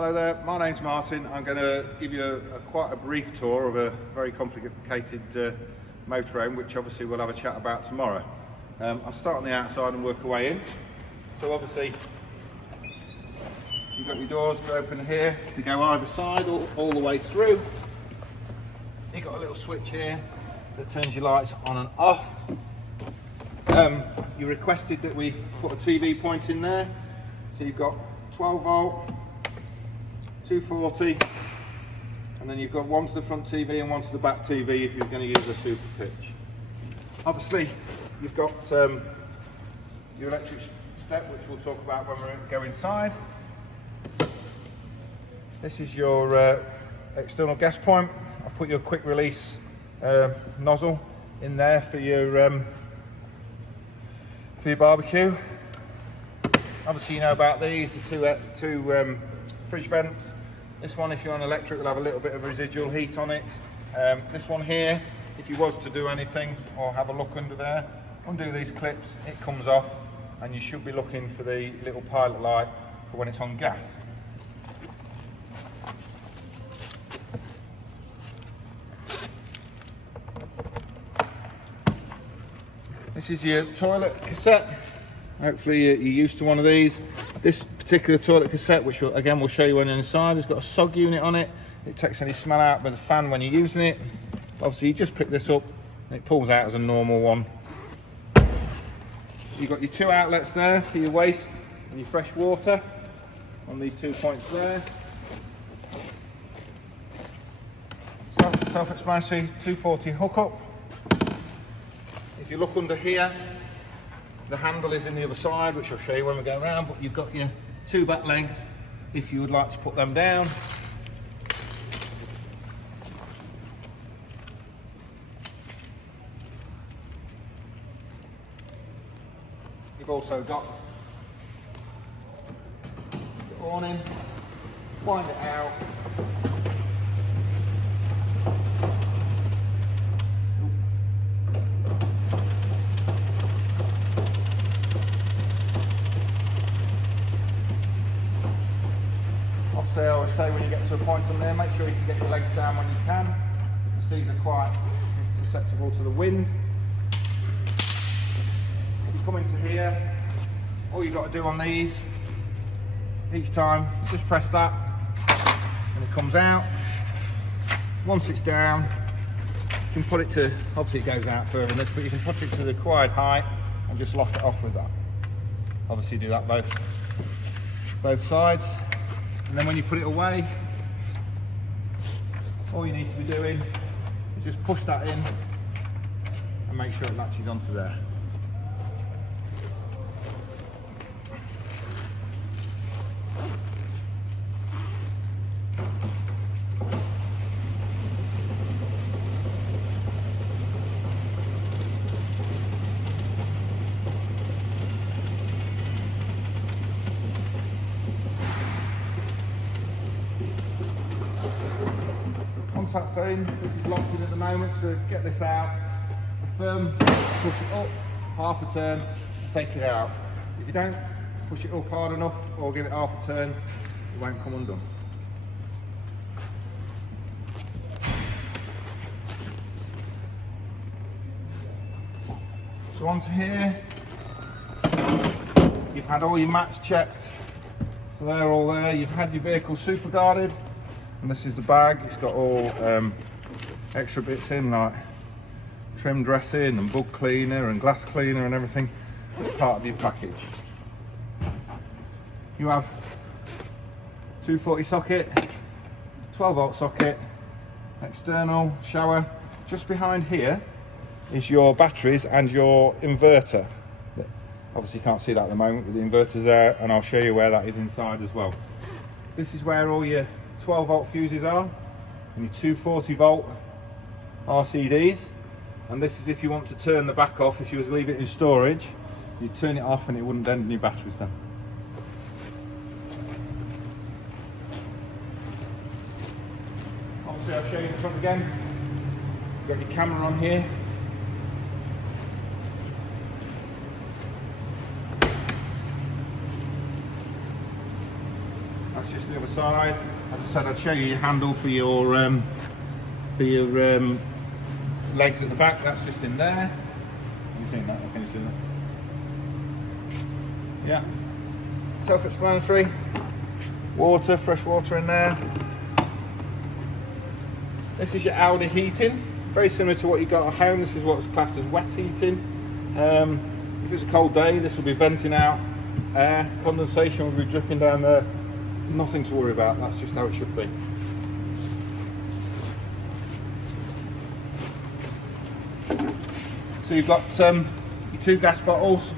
Hello there, my name's Martin. I'm going to give you quite a brief tour of a very complicated motorhome, which obviously we'll have a chat about tomorrow. I'll start on the outside and work our way in. So obviously you've got your doors to open here, to go either side all the way through. You've got a little switch here that turns your lights on and off. You requested that we put a TV point in there, so you've got 12 volt, 240, and then you've got one to the front TV and one to the back TV if you're going to use a super pitch. Obviously you've got your electric step, which we'll talk about when we go inside. This is your external gas point. I've put your quick release nozzle in there for your barbecue. Obviously you know about these, the two fridge vents. This one, if you're on electric, will have a little bit of residual heat on it. This one here, if you was to do anything or have a look under there, undo these clips, it comes off, and you should be looking for the little pilot light for when it's on gas. This is your toilet cassette. Hopefully you're used to one of these. This particular toilet cassette, which again we'll show you when you're inside, has got a SOG unit on it. It takes any smell out by the fan when you're using it. Obviously you just pick this up and it pulls out as a normal one. You've got your two outlets there for your waste and your fresh water on these 2 points there. Self-explanatory 240 hookup. If you look under here, the handle is in the other side, which I'll show you when we go around, but you've got your two back legs if you would like to put them down. You've also got the awning, wind it out. I always say when you get to a point on there, make sure you can get your legs down when you can, because these are quite susceptible to the wind. If you come into here, all you've got to do on these, each time, just press that, and it comes out. Once it's down, you can put it to, obviously it goes out further than this, but you can put it to the required height and just lock it off with that. Obviously do that both sides. And then when you put it away, all you need to be doing is just push that in and make sure it latches onto there. Once that's in, this is locked in at the moment, so get this out, firm, push it up, half a turn, take it out. If you don't push it up hard enough or give it half a turn, it won't come undone. So onto here, you've had all your mats checked, so they're all there. You've had your vehicle super guarded. And this is the bag. It's got all extra bits in, like trim dressing and bug cleaner and glass cleaner and everything. It's part of your package. You have 240 socket, 12 volt socket, external shower. Just behind here is your batteries and your inverter. Obviously you can't see that at the moment, but the inverter's there, and I'll show you where that is inside as well. This is where all your 12 volt fuses are, and your 240 volt RCDs, and this is if you want to turn the back off. If you was to leave it in storage, you'd turn it off and it wouldn't dent any batteries then. Obviously I'll show you the front again. You've got your camera on here. That's just the other side. As I said, I'd show you your handle for your legs at the back. That's just in there. Have you seen that? Can you see that? Yeah. Self-explanatory. Water, fresh water in there. This is your Audi heating. Very similar to what you got at home. This is what's classed as wet heating. If it's a cold day, this will be venting out air. Condensation will be dripping down there. Nothing to worry about. That's just how it should be. So you've got your 2 gas bottles.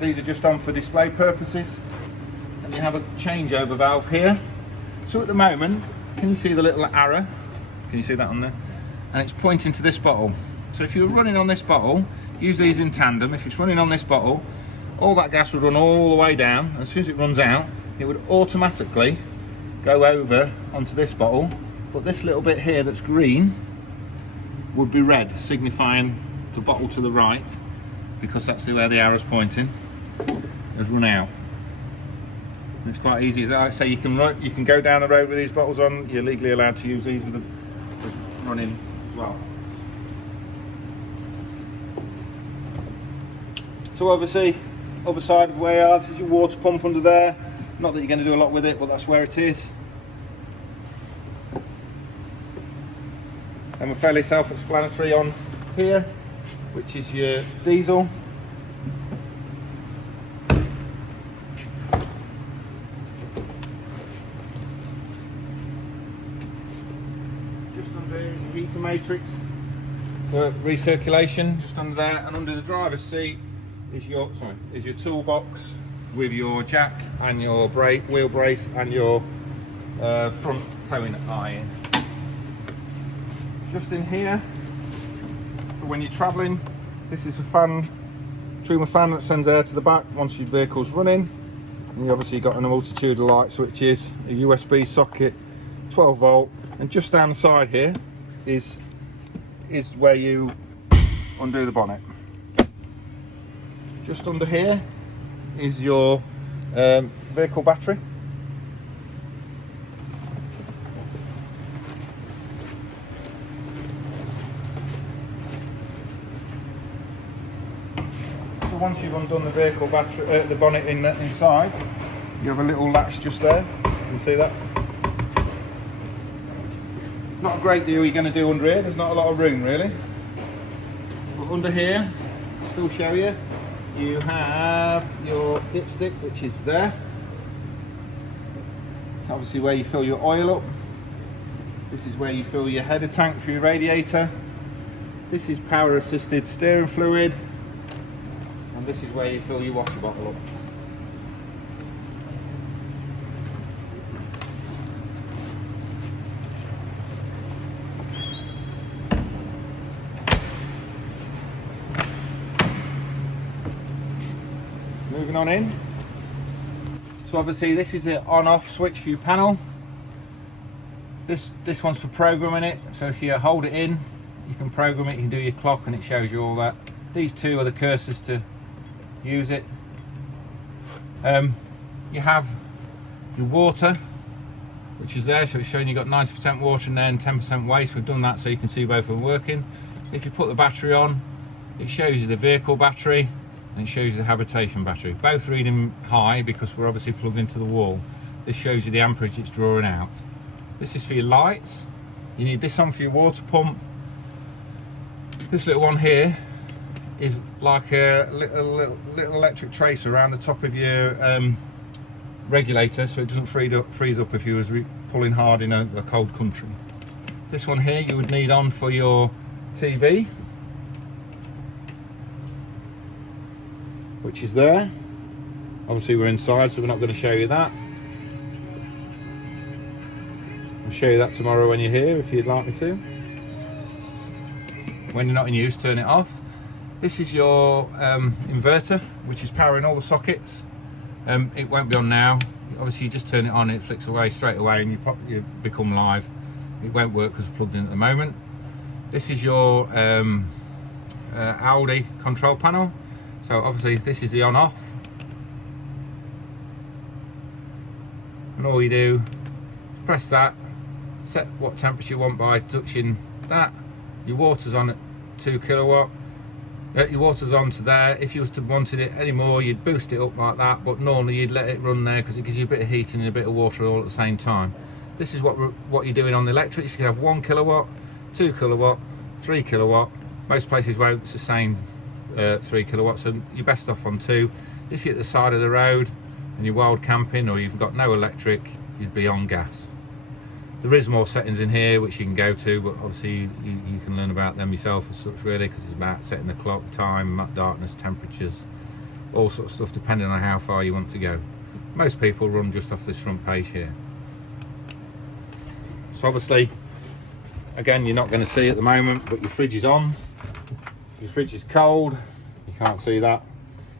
These are just on for display purposes. And you have a changeover valve here. So at the moment, can you see the little arrow? Can you see that on there? And it's pointing to this bottle. So if you're running on this bottle, use these in tandem. If it's running on this bottle, all that gas would run all the way down. As soon as it runs out, it would automatically go over onto this bottle. But this little bit here that's green would be red, signifying the bottle to the right, because that's where the arrow's pointing, has run out. And it's quite easy. As I say, you can go down the road with these bottles on. You're legally allowed to use these with as running as well. So obviously, other side of where you are, this is your water pump under there. Not that you're going to do a lot with it, but that's where it is. And we're fairly self-explanatory on here, which is your diesel. Just under here is your heater matrix for recirculation, just under there, and under the driver's seat is your toolbox with your jack and your wheel brace and your front towing iron. Just in here, for when you're travelling, this is a fan, Truma fan that sends air to the back once your vehicle's running. And you obviously got a multitude of light switches, a USB socket, 12 volt, and just down the side here is where you undo the bonnet. Just under here is your vehicle battery. So once you've undone the vehicle battery, the bonnet inside, you have a little latch just there. You can see that. Not a great deal you're going to do under here. There's not a lot of room really. But under here, I'll still show you. You have your dipstick, which is there. It's obviously where you fill your oil up. This is where you fill your header tank for your radiator. This is power assisted steering fluid. And this is where you fill your washer bottle up. Moving on in. So obviously this is the on-off switch for your panel. This one's for programming it. So if you hold it in, you can program it, you can do your clock and it shows you all that. These two are the cursors to use it. You have your water, which is there, so it's showing you've got 90% water in there and 10% waste. We've done that so you can see both of them working. If you put the battery on, it shows you the vehicle battery and it shows you the habitation battery. Both reading high because we're obviously plugged into the wall. This shows you the amperage it's drawing out. This is for your lights. You need this on for your water pump. This little one here is like a little electric tracer around the top of your regulator, so it doesn't freeze up if you was pulling hard in a cold country. This one here you would need on for your TV, which is there. Obviously we're inside, so we're not going to show you that. I'll show you that tomorrow when you're here if you'd like me to. When you're not in use, turn it off. This is your inverter, which is powering all the sockets. It won't be on now. Obviously you just turn it on and it flicks away straight away and you become live. It won't work because it's plugged in at the moment. This is your Audi control panel. So obviously this is the on-off. and all you do is press that, set what temperature you want by touching that. Your water's on at 2 kilowatt. Your water's on to there. If you was to wanted it any more, you'd boost it up like that, but normally you'd let it run there because it gives you a bit of heating and a bit of water all at the same time. This is what you're doing on the electrics. You can have 1 kilowatt, 2 kilowatt, 3 kilowatt. Most places won't sustain 3 kilowatts, so you're best off on 2. If you're at the side of the road and you're wild camping or you've got no electric, you'd be on gas. There is more settings in here which you can go to, but obviously you can learn about them yourself as such, really, because it's about setting the clock, time, darkness, temperatures, all sorts of stuff depending on how far you want to go. Most people run just off this front page here. So obviously, again, you're not going to see at the moment, but your fridge is on. Your fridge is cold. You can't see that.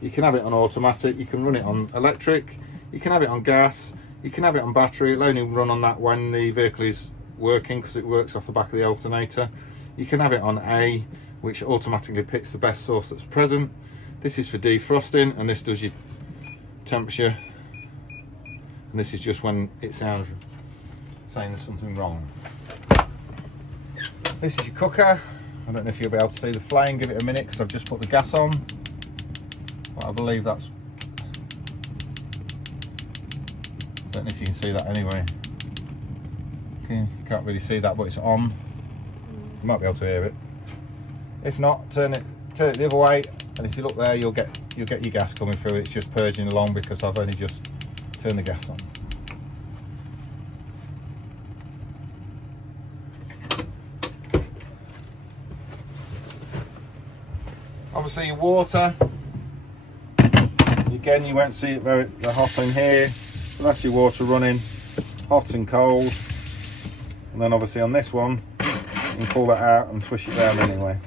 You can have it on automatic. You can run it on electric. You can have it on gas. You can have it on battery. It'll only run on that when the vehicle is working because it works off the back of the alternator. You can have it on A, which automatically picks the best source that's present. This is for defrosting, and this does your temperature. And this is just when it sounds saying there's something wrong. This is your cooker. I don't know if you'll be able to see the flame. Give it a minute because I've just put the gas on. But I believe that's... I don't know if you can see that anyway. Okay, you can't really see that, but it's on. You might be able to hear it. If not, turn it the other way, and if you look there, you'll get your gas coming through. It's just purging along because I've only just turned the gas on. Obviously your water, again you won't see it very hot in here, so that's your water running, hot and cold. And then obviously on this one, you can pull that out and swish it down anyway.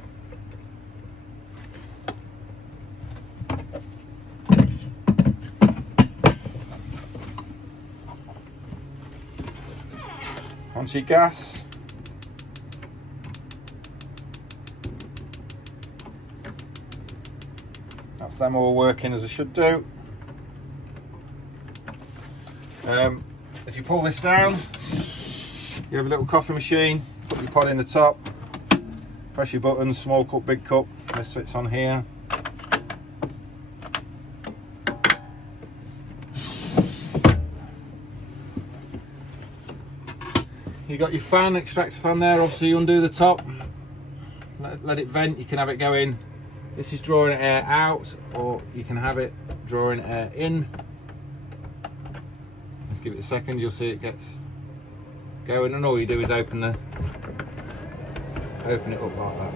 Onto your gas. That's them all working as they should do. If you pull this down, you have a little coffee machine, put your pot in the top, press your buttons, small cup, big cup, this sits on here. You got your fan, extractor fan there, obviously you undo the top, let it vent, you can have it go in. This is drawing air out, or you can have it drawing air in. Give it a second, you'll see it gets going, and all you do is open it up like that.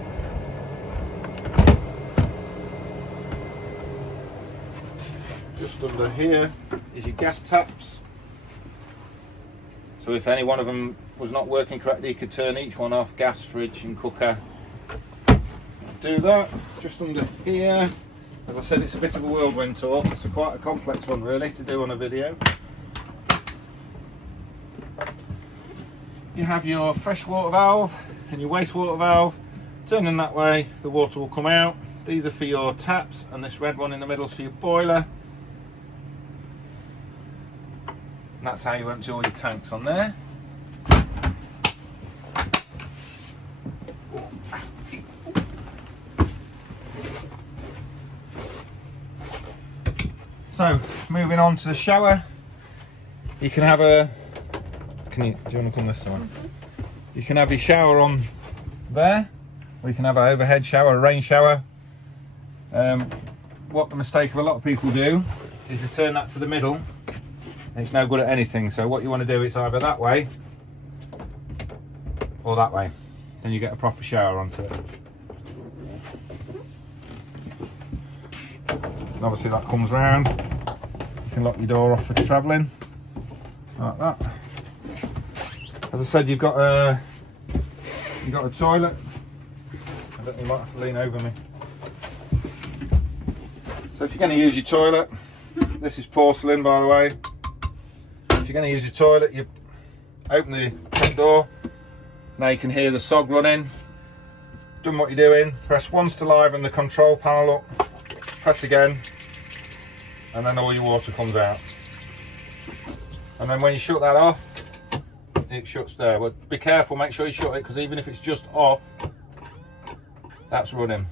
Just under here is your gas taps. So if any one of them was not working correctly, you could turn each one off, gas, fridge and cooker. Do that just under here. As I said, it's a bit of a whirlwind tour. It's quite a complex one really to do on a video. You have your freshwater valve and your wastewater valve. Turning that way, the water will come out. These are for your taps, and this red one in the middle is for your boiler. And that's how you empty all your tanks on there. So, moving on to the shower, you can have a, do you want to come this way? You can have your shower on there, or you can have an overhead shower, a rain shower. What the mistake of a lot of people do is to turn that to the middle, and it's no good at anything. So what you want to do is either that way, or that way. Then you get a proper shower onto it. And obviously that comes round. You can lock your door off for travelling, like that. As I said, you've got a toilet. I don't know, you might have to lean over me. So if you're going to use your toilet, this is porcelain by the way. If you're going to use your toilet, you open the front door. Now you can hear the sog running. Done what you're doing, press once to liven the control panel up, press again, and then all your water comes out. And then when you shut that off, it shuts there. But be careful, make sure you shut it, because even if it's just off, that's running.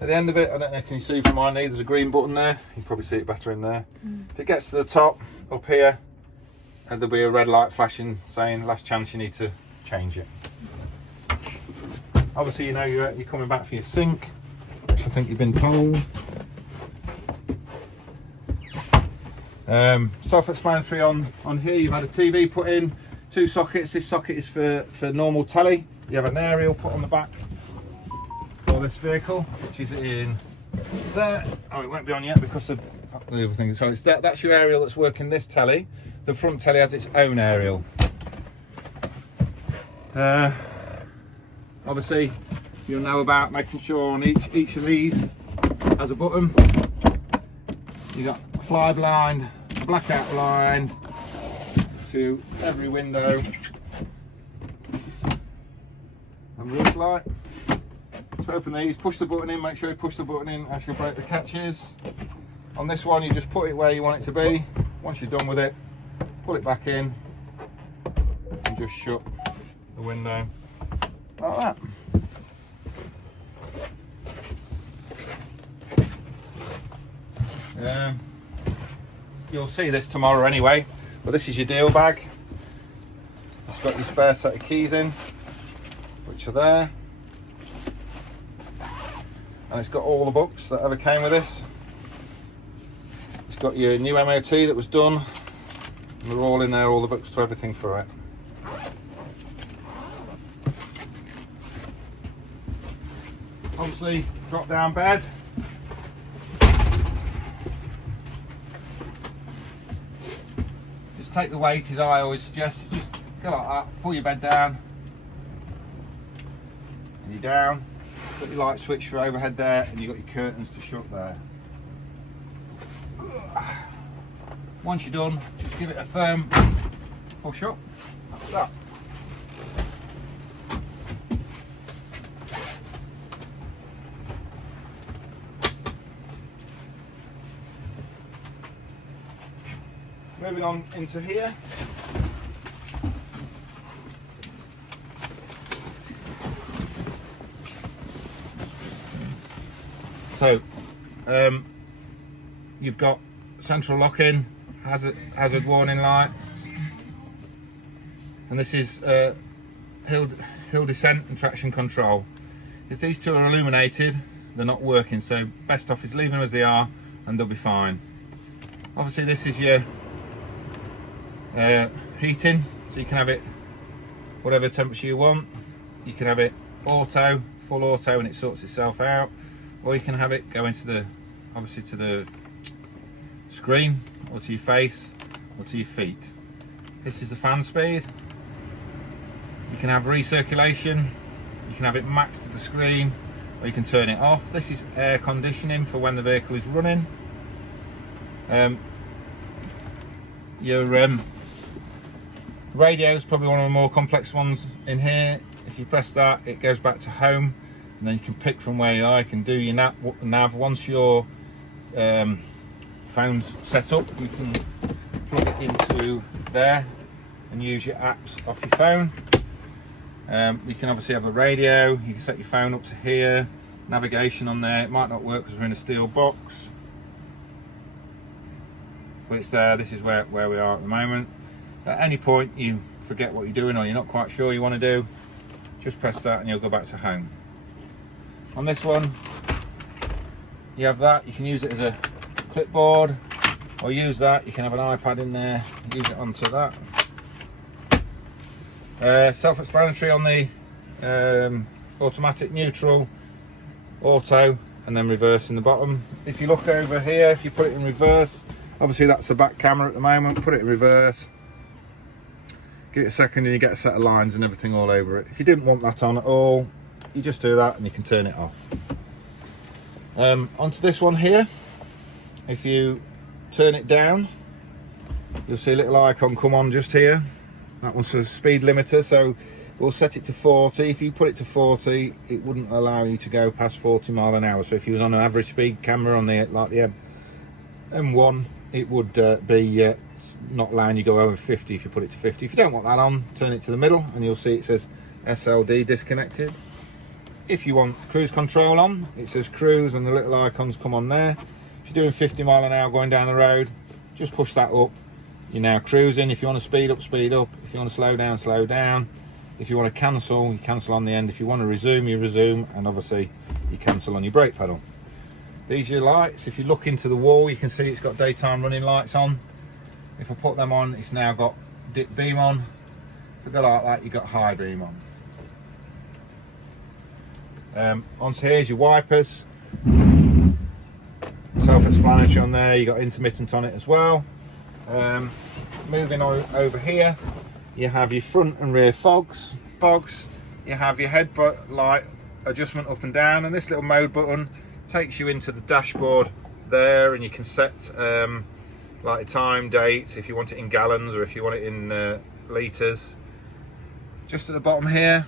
At the end of it, I don't know, can you see from my knee, there's a green button there. You can probably see it better in there. If it gets to the top, up here, and there'll be a red light flashing saying last chance, you need to change it. Obviously, you know you're coming back for your sink, which I think you've been told. Self-explanatory on here. You've had a TV put in, 2 sockets. This socket is for normal telly. You have an aerial put on the back for this vehicle, which is in there. Oh, it won't be on yet because of the other thing. So it's that's your aerial that's working this telly. The front telly has its own aerial. Obviously, you'll know about making sure on each of these has a button. You got fly blind, blackout blind to every window and roof light. To open these, push the button in, make sure you push the button in as you break the catches. On this one, you just put it where you want it to be. Once you're done with it, pull it back in and just shut the window like that. You'll see this tomorrow anyway, but this is your deal bag. It's got your spare set of keys in, which are there, and it's got all the books that ever came with this. It's got your new MOT that was done. They're all in there, all the books to everything for it. Obviously, drop down bed. Just take the weight, as I always suggest. Just go like that, pull your bed down, and you're down. Got your light switch for overhead there, and you've got your curtains to shut there. Once you're done, just give it a firm push up. That's that. Moving on into here. So, you've got central lock-in, hazard warning light, and this is hill descent and traction control. If these two are illuminated, they're not working, so best off is leaving them as they are and they'll be fine. Obviously this is your heating, so you can have it whatever temperature you want. You can have it auto, full auto, and it sorts itself out, or you can have it go into the, obviously to the screen, or to your face, or to your feet. This is the fan speed. You can have recirculation, you can have it maxed to the screen, or you can turn it off. This is air conditioning for when the vehicle is running. Your radio is probably one of the more complex ones in here. If you press that, it goes back to home, and then you can pick from where you are. You can do your nav. Once your phone's set up, you can plug it into there and use your apps off your phone. You can obviously have a radio. You can set your phone up to here. Navigation on there. It might not work because we're in a steel box, but it's there. This is where we are at the moment. At any point you forget what you're doing, or you're not quite sure you want to do, just press that and you'll go back to home. On this one, you have that. You can use it as a clipboard, or use that. You can have an iPad in there, use it onto that. Self-explanatory on the automatic, neutral, auto, and then reverse in the bottom. If you look over here, if you put it in reverse, obviously that's the back camera at the moment. Put it in reverse, give it a second, and you get a set of lines and everything all over it. If you didn't want that on at all, you just do that and you can turn it off. Onto this one here, if you turn it down, you'll see a little icon come on just here. That one's a speed limiter, so we'll set it to 40. If you put it to 40, it wouldn't allow you to go past 40 miles an hour. So if you was on an average speed camera on the, like the M1, it would be not allowing you to go over 50 if you put it to 50. If you don't want that on, turn it to the middle and you'll see it says SLD disconnected. If you want cruise control on, it says cruise and the little icons come on there. If you're doing 50 mile an hour going down the road, just push that up. You're now cruising. If you want to speed up, speed up. If you want to slow down, slow down. If you want to cancel, you cancel on the end. If you want to resume, you resume, and obviously you cancel on your brake pedal. These are your lights. If you look into the wall, you can see it's got daytime running lights on. If I put them on, it's now got dip beam on. If I go like that, you've got high beam on. Onto here's your wipers. Self-explanatory on there. You got intermittent on it as well. Moving on over here, you have your front and rear fogs. You have your headlight adjustment up and down, and this little mode button takes you into the dashboard there, and you can set like a time, date, if you want it in gallons or if you want it in litres. Just at the bottom here,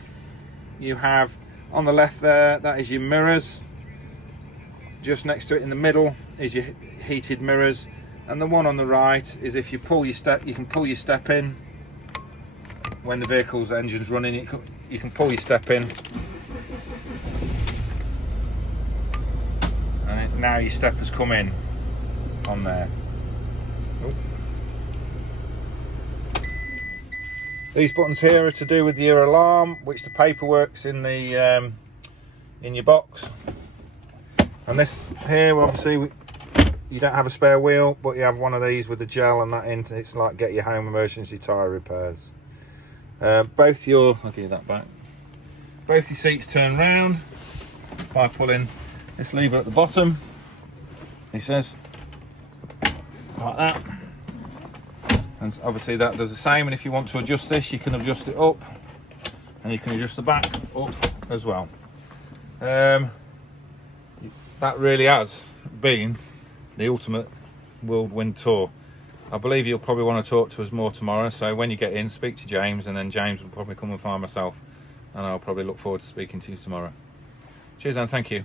you have on the left there, that is your mirrors. Just next to it in the middle is your heated mirrors, and the one on the right is if you pull your step, you can pull your step in when the vehicle's engine's running. You can pull your step in, and now your step has come in on there. These buttons here are to do with your alarm, which the paperwork's in the in your box. And this here, obviously, you don't have a spare wheel, but you have one of these with the gel and that in. It's like get your home emergency tyre repairs. I'll give you that back. Both your seats turn round by pulling this lever at the bottom. He says, like that. And obviously that does the same, and if you want to adjust this, you can adjust it up, and you can adjust the back up as well. That really has been the ultimate whirlwind tour. I believe you'll probably want to talk to us more tomorrow, so when you get in, speak to James, and then James will probably come and find myself, and I'll probably look forward to speaking to you tomorrow. Cheers and thank you.